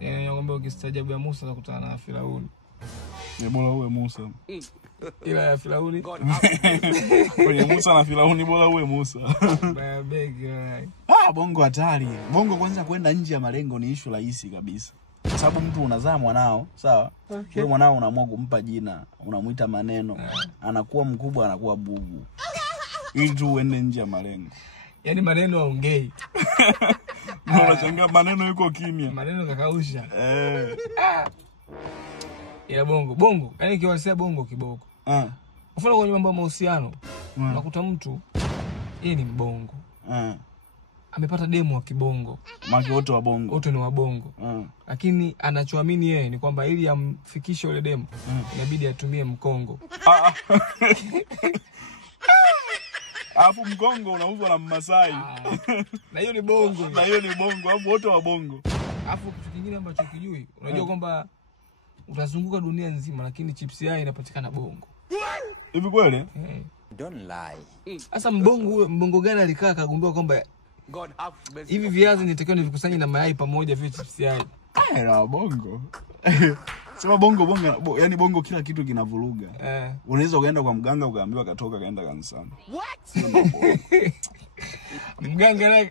Nakwambia ukistaajabu ya Musa utakutana na Firauni. Ni bora uwe Musa. Ila ya Firauni. Kwenye Musa na Firauni bora uwe Musa. Baya begi. Bongo hatari. Bongo kwanza kwenda nje ya malengo ni issue rahisi kabisa. Kwa sababu mtu unazaa mwanao, sawa? Okay. Wewe mwanao unaamua kumpa jina, unamuita maneno, anakuwa mkubwa, anakuwa bubu. Ili tu uende nje ya malengo. Yaani maneno haongei. Unashangaa maneno yuko kimya. Maneno kakausha. Ya bongo. Yaani kiwasia bongo kiboko. Mfano kwenye mambo ya mahusiano, unakuta mtu yeye ni mbongo. Amepata demo wa kibongo. Maki wote wa bongo. Wote ni wa bongo. Lakini anachoamini yeye ni kwamba ili amfikishe yule demo, inabidi atumie mkongo. Alafu mkongo unauzwa na Mmasai. Na hiyo ni bongo. Na hiyo ni bongo, hapo wote wa bongo. Alafu kitu kingine ambacho kijui, unajua kwamba utazunguka dunia nzima lakini chips yake inapatikana bongo. Hivi kweli? Don't lie. Sasa mbongo gani alikaa akagundua kwamba God have mercy. Hivi viazi nitakiwa nivikusanye na mayai pamoja vile chips yake. La bongo. Sema bongo, yani bongo kila kitu kinavuruga. Unaweza ukaenda kwa mganga ukaambiwa katoka kaenda kanisani. What? Mganga naye.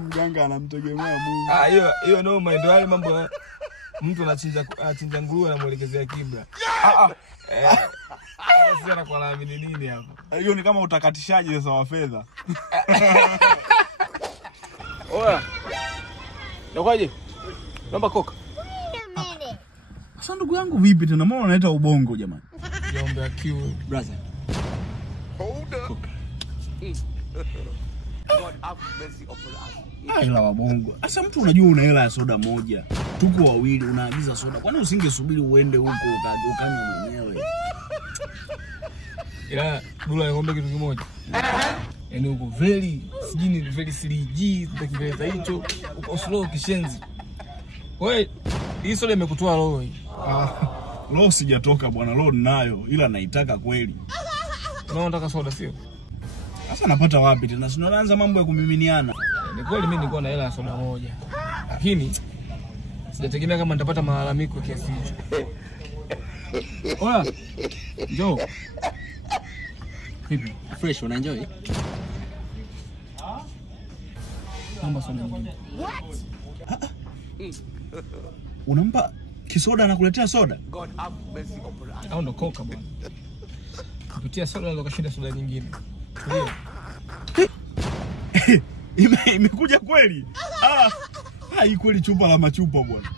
Mganga anamtegemea Mungu. Hiyo no mind wale mambo mtu anachinja nguruwe na muelekezea kibla. Sasa kwa naamini nini hapa? Hiyo ni kama utakatishaji sasa wa fedha. Oya. Nakwaje? Naomba koka. Sasa ndugu yangu vipi tena? Mbona unaita ubongo jamani? Niombe akiu brother. Hold up. God have mercy upon us. Ila wabongo. Sasa mtu unajua una hela ya soda moja. Tuko wawili unaagiza soda. Kwani usingesubiri uende huko ukanywa mwenyewe? Ila Dula niombe kitu kimoja. Yaani uko very 3G ndio kieleza hicho, uko slow kishenzi. Wewe hii soda imekutoa roho hii. Roho sijatoka bwana, roho ninayo ila naitaka kweli. Unataka soda sio? Sasa napata wapi tena? Si unaanza mambo ya kumiminiana. Ni kweli mimi nilikuwa na hela ya soda moja. Lakini sijategemea kama nitapata malalamiko kiasi hicho. Oya. Njoo. Vipi? Fresh una enjoy? Naomba soda nyingine. Unampa kisoda anakuletea soda? God have mercy upon us. Au ndo koka bwana. Kupitia soda ndo kashinda soda nyingine. Tulia. Imekuja kweli? Hai kweli chupa la machupa bwana.